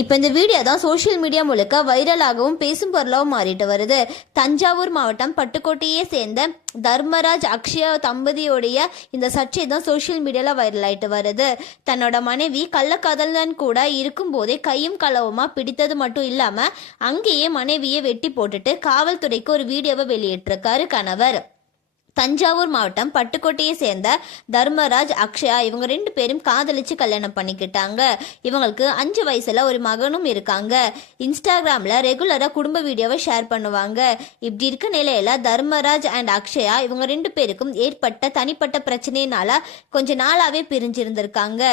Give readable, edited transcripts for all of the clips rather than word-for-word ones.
இப்போ இந்த வீடியோ தான் சோஷியல் மீடியா முழுக்க வைரலாகவும் பேசும் பொருளாகவும் மாறிட்டு வருது. தஞ்சாவூர் மாவட்டம் பட்டுக்கோட்டையை சேர்ந்த தர்மராஜ் அக்ஷயா தம்பதியோடைய இந்த சர்ச்சை தான் சோஷியல் மீடியாவில் வைரல் ஆயிட்டு வருது. தன்னோட மனைவி கள்ளக்காதலன் கூட இருக்கும்போதே கையும் களவுமா பிடித்தது மட்டும் இல்லாமல் அங்கேயே மனைவியை வெட்டி போட்டுட்டு காவல்துறைக்கு ஒரு வீடியோவை வெளியிட்டிருக்காரு கணவர். தஞ்சாவூர் மாவட்டம் பட்டுக்கோட்டையை சேர்ந்த தர்மராஜ் அக்ஷயா இவங்க 2 பேரும் காதலிச்சு கல்யாணம் பண்ணிக்கிட்டாங்க. இவங்களுக்கு 5 வயசுல ஒரு மகனும் இருக்காங்க. இன்ஸ்டாகிராம்ல ரெகுலரா குடும்ப வீடியோவை ஷேர் பண்ணுவாங்க. இப்படி இருக்க நிலையில தர்மராஜ் அண்ட் அக்ஷயா இவங்க 2 பேருக்கும் ஏற்பட்ட தனிப்பட்ட பிரச்சனையினால கொஞ்ச நாளாவே பிரிஞ்சிருந்திருக்காங்க.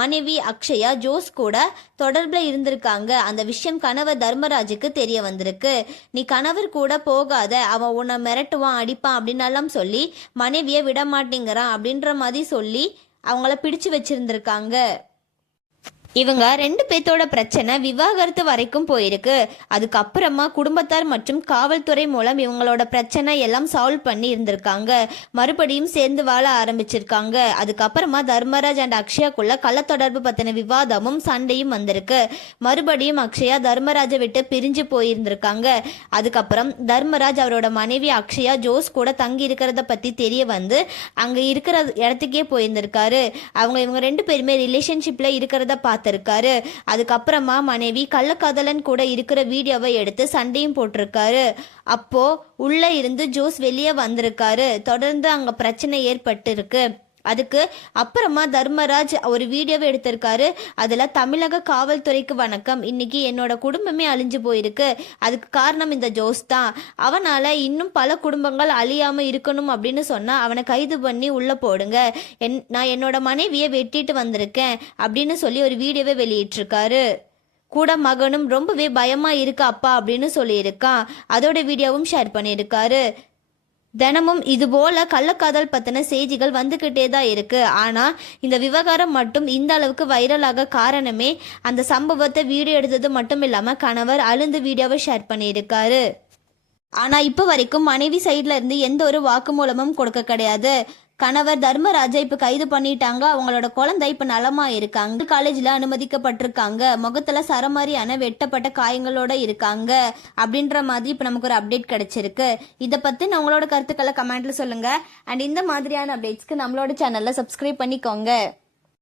மனைவி அக்ஷயா ஜோஸ் கூட தொடர்பில் இருந்திருக்காங்க. அந்த விஷயம் கணவர் தர்மராஜுக்கு தெரிய வந்திருக்கு. நீ கணவர் கூட போகாத, அவன் உன்னை மிரட்டுவான் அடிப்பான் அப்படின்னு சொல்லி மனைவியை விட மாட்டேங்கிறான் அப்படின்ற மாதிரி சொல்லி அவங்கள பிடிச்சு வச்சிருந்திருக்காங்க. இவங்க 2 பேர்த்தோட பிரச்சனை விவாகரத்து வரைக்கும் போயிருக்கு. அதுக்கப்புறமா குடும்பத்தார் மற்றும் காவல்துறை மூலம் இவங்களோட பிரச்சனை எல்லாம் சால்வ் பண்ணி இருந்திருக்காங்க. மறுபடியும் சேர்ந்து வாழ ஆரம்பிச்சிருக்காங்க. அதுக்கப்புறமா தர்மராஜ் அண்ட் அக்ஷயாக்குள்ள கள்ளத்தொடர்பு பத்தின விவாதமும் சண்டையும் வந்திருக்கு. மறுபடியும் அக்ஷயா தர்மராஜை விட்டு பிரிஞ்சு போயிருந்திருக்காங்க. அதுக்கப்புறம் தர்மராஜ் அவரோட மனைவி அக்ஷயா ஜோஸ் கூட தங்கி இருக்கிறத பத்தி தெரிய வந்து அங்க இருக்கிற இடத்துக்கே போயிருந்திருக்காரு. இவங்க 2 பேருமே ரிலேஷன்ஷிப்ல இருக்கிறத பார்த்திருக்காரு. அதுக்கப்புறமா மனைவி கள்ளக்காதலன் கூட இருக்கிற வீடியோவை எடுத்து சண்டையும் போட்டிருக்காரு. அப்போ உள்ள இருந்து ஜோஸ் வெளியே வந்திருக்காரு. தொடர்ந்து அங்க பிரச்சனை ஏற்பட்டு இருக்கு. அதுக்கு அப்புறமா தர்மராஜ் ஒரு வீடியோவை எடுத்திருக்காரு. அதுல தமிழக காவல்துறைக்கு வணக்கம், இன்னைக்கு என்னோட குடும்பமே அழிஞ்சு போயிருக்கு, அதுக்கு காரணம் இந்த ஜோஸ் தான், அவனால இன்னும் பல குடும்பங்கள் அழியாம இருக்கணும் அப்படின்னு சொன்னா அவனை கைது பண்ணி உள்ள போடுங்க, நான் என்னோட மனைவியை வெட்டிட்டு வந்திருக்கேன் அப்படின்னு சொல்லி ஒரு வீடியோவை வெளியிட்டிருக்காரு. கூட மகனும் ரொம்பவே பயமா இருக்கு அப்பா அப்படின்னு சொல்லியிருக்கான். அதோட வீடியோவும் ஷேர் பண்ணியிருக்காரு. தினமும் இதுபோல கள்ளக்காதல் பத்தின செய்திகள் வந்துகிட்டே தான் இருக்கு. ஆனா இந்த விவகாரம் மட்டும் இந்த அளவுக்கு வைரலாக காரணமே அந்த சம்பவத்தை வீடியோ எடுத்தது மட்டும் இல்லாம கணவர் அழுந்து வீடியோவை ஷேர் பண்ணியிருக்காரு. ஆனா இப்போ வரைக்கும் மனைவி சைட்ல இருந்து எந்த ஒரு வாக்குமூலமும் கொடுக்க கிடையாது. கணவர் தர்மராஜா இப்ப கைது பண்ணிட்டாங்க. அவங்களோட குழந்தை இப்ப நலமா இருக்காங்க. காலேஜ்ல அனுமதிக்கப்பட்டிருக்காங்க. முகத்துல சரமாரியான வெட்டப்பட்ட காயங்களோட இருக்காங்க அப்படின்ற மாதிரி இப்ப நமக்கு ஒரு அப்டேட் கிடைச்சிருக்கு. இதை பத்தி உங்களோட கருத்துக்களை கமெண்ட்ல சொல்லுங்க. அண்ட் இந்த மாதிரியான அப்டேட்ஸ்க்கு நம்மளோட சேனல்ல சப்ஸ்கிரைப் பண்ணிக்கோங்க.